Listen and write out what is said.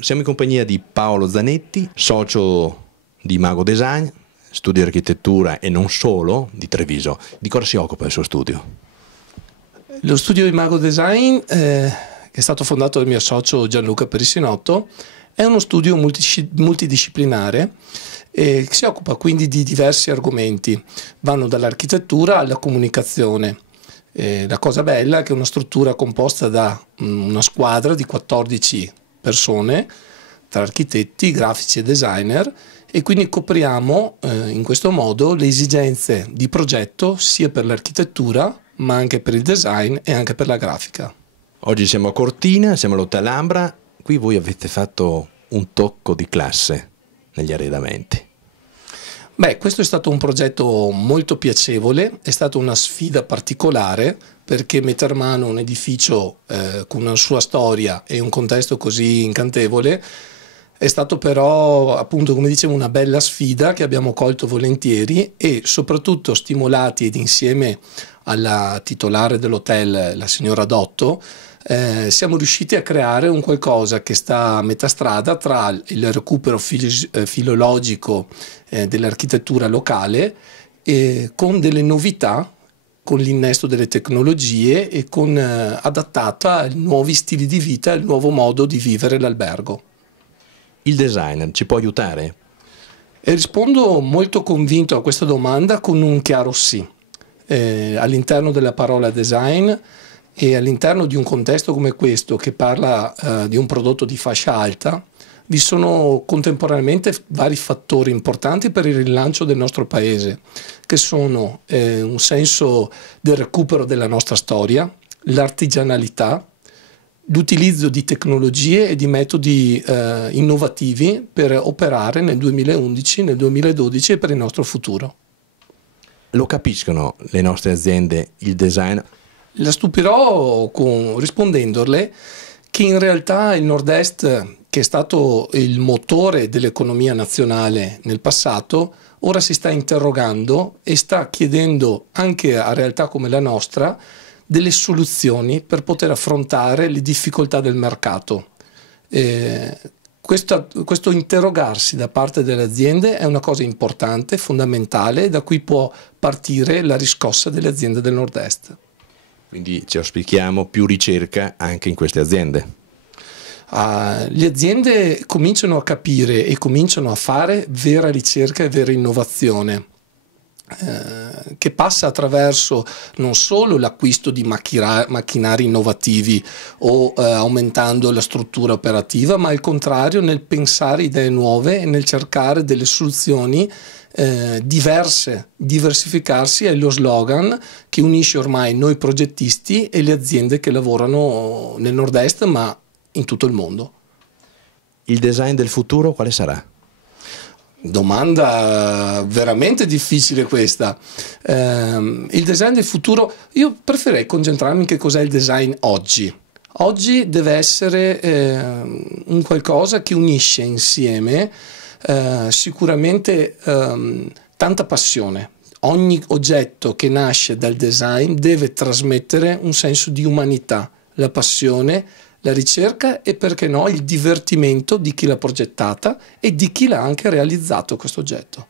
Siamo in compagnia di Paolo Zanetti, socio di Imago Design, studio architettura e non solo di Treviso. Di cosa si occupa il suo studio? Lo studio Imago Design, che è stato fondato dal mio socio Gianluca Perissinotto, è uno studio multidisciplinare che si occupa quindi di diversi argomenti. Vanno dall'architettura alla comunicazione. La cosa bella è che è una struttura composta da una squadra di 14 persone, tra architetti, grafici e designer, e quindi copriamo in questo modo le esigenze di progetto sia per l'architettura ma anche per il design e anche per la grafica. Oggi siamo a Cortina, siamo all'Hotel Ambra, qui voi avete fatto un tocco di classe negli arredamenti. Beh, questo è stato un progetto molto piacevole, è stata una sfida particolare perché mettere a mano un edificio con una sua storia e un contesto così incantevole è stato però, appunto, come dicevo, una bella sfida che abbiamo colto volentieri e soprattutto stimolati ed insieme alla titolare dell'hotel, la signora Dotto, siamo riusciti a creare un qualcosa che sta a metà strada tra il recupero filologico dell'architettura locale con delle novità, con l'innesto delle tecnologie e adattata ai nuovi stili di vita e al nuovo modo di vivere l'albergo. Il designer ci può aiutare? E rispondo molto convinto a questa domanda con un chiaro sì. All'interno della parola design e all'interno di un contesto come questo che parla di un prodotto di fascia alta, vi sono contemporaneamente vari fattori importanti per il rilancio del nostro paese, che sono un senso del recupero della nostra storia, l'artigianalità, l'utilizzo di tecnologie e di metodi innovativi per operare nel 2011, nel 2012 e per il nostro futuro. Lo capiscono le nostre aziende il design? La stupirò rispondendole che in realtà il Nord-Est, che è stato il motore dell'economia nazionale nel passato, ora si sta interrogando e sta chiedendo anche a realtà come la nostra delle soluzioni per poter affrontare le difficoltà del mercato. Questo interrogarsi da parte delle aziende è una cosa importante, fondamentale, da cui può partire la riscossa delle aziende del Nord-Est. Quindi ci auspichiamo più ricerca anche in queste aziende. Le aziende cominciano a capire e cominciano a fare vera ricerca e vera innovazione, che passa attraverso non solo l'acquisto di macchinari innovativi o aumentando la struttura operativa, ma al contrario nel pensare idee nuove e nel cercare delle soluzioni diverse. Diversificarsi è lo slogan che unisce ormai noi progettisti e le aziende che lavorano nel Nord-Est ma in tutto il mondo. Il design del futuro quale sarà? Domanda veramente difficile questa. Il design del futuro, io preferirei concentrarmi in che cos'è il design oggi. Oggi deve essere un qualcosa che unisce insieme sicuramente tanta passione. Ogni oggetto che nasce dal design deve trasmettere un senso di umanità, la passione, la ricerca e, perché no, il divertimento di chi l'ha progettata e di chi l'ha anche realizzato questo oggetto.